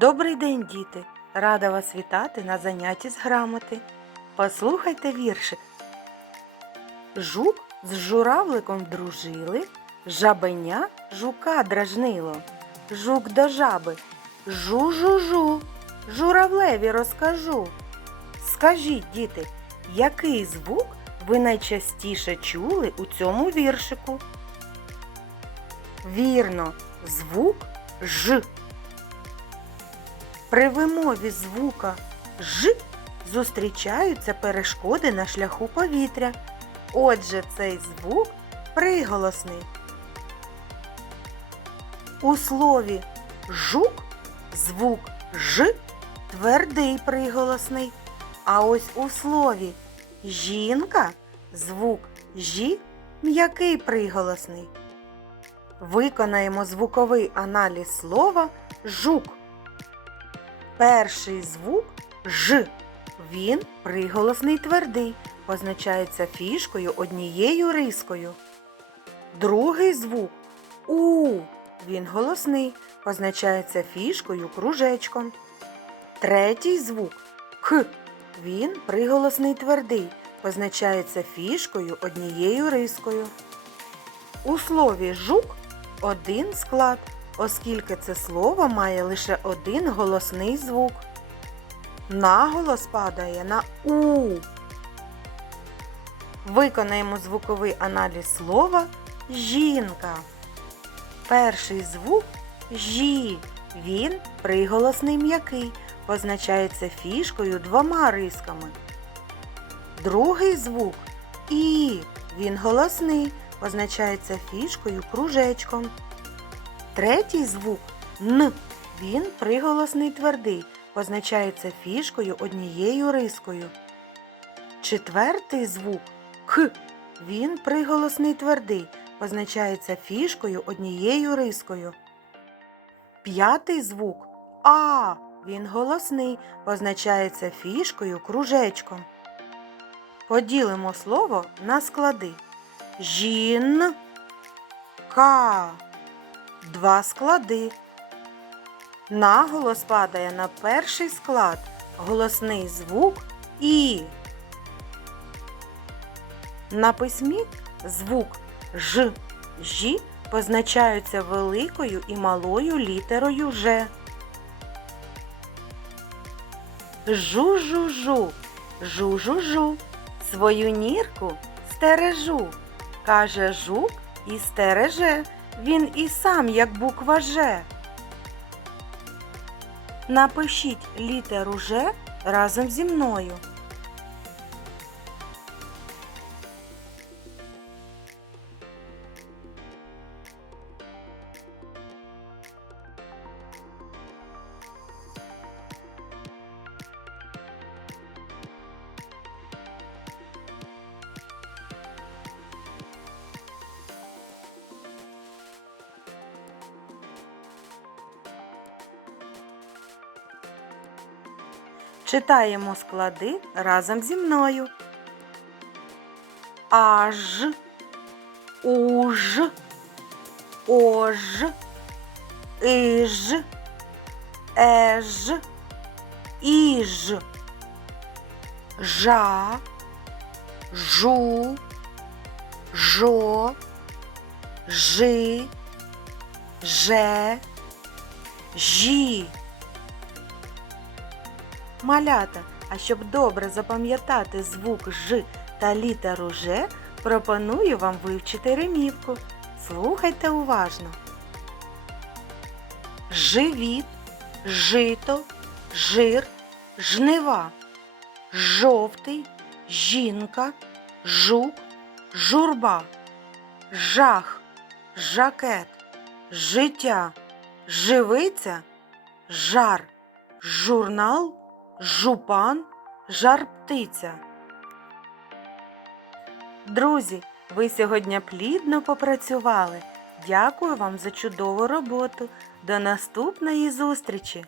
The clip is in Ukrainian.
Добрий день, діти! Рада вас вітати на занятті з грамоти. Послухайте віршик. Жук з журавликом дружили, жабеня жука дражнило. Жук до жаби. Жу-жу-жу, журавлеві розкажу. Скажіть, діти, який звук ви найчастіше чули у цьому віршику? Вірно, звук Ж. При вимові звука Ж зустрічаються перешкоди на шляху повітря. Отже, цей звук приголосний. У слові жук звук Ж твердий приголосний. А ось у слові жінка звук Жі м'який приголосний. Виконаємо звуковий аналіз слова жук. Перший звук Ж. Він приголосний твердий, позначається фішкою однією рискою. Другий звук У. Він голосний, позначається фішкою кружечком. Третій звук Х. Він приголосний твердий, позначається фішкою однією рискою. У слові жук один склад, оскільки це слово має лише один голосний звук. Наголос падає на У. Виконаємо звуковий аналіз слова жінка. Перший звук жі. Він приголосний м'який, позначається фішкою двома рисками. Другий звук І. Він голосний, позначається фішкою кружечком. Третій звук Н. Він приголосний твердий, позначається фішкою однією рискою. Четвертий звук К. Він приголосний твердий, позначається фішкою однією рискою. П'ятий звук А. Він голосний, позначається фішкою кружечком. Поділимо слово на склади. Жін. Ка. Два склади. Наголос падає на перший склад. Голосний звук І. На письмі звук Ж, Жі позначаються великою і малою літерою Ж. Жу-жу-жу, жу-жу-жу, свою нірку стережу. Каже жук і стереже, він і сам як буква Ж. Напишіть літеру Ж разом зі мною. Читаємо склади разом зі мною. Аж, уж, ож, иж, еж, іж, жа, жу, жо, жи, же, жі. Малята, а щоб добре запам'ятати звук Ж та літеру Ж, пропоную вам вивчити римівку. Слухайте уважно. Живіт, жито, жир, жнива, жовтий, жінка, жук, журба, жах, жакет, життя, живиця, жар, журнал жупан, жар-птиця. Друзі, ви сьогодні плідно попрацювали. Дякую вам за чудову роботу. До наступної зустрічі!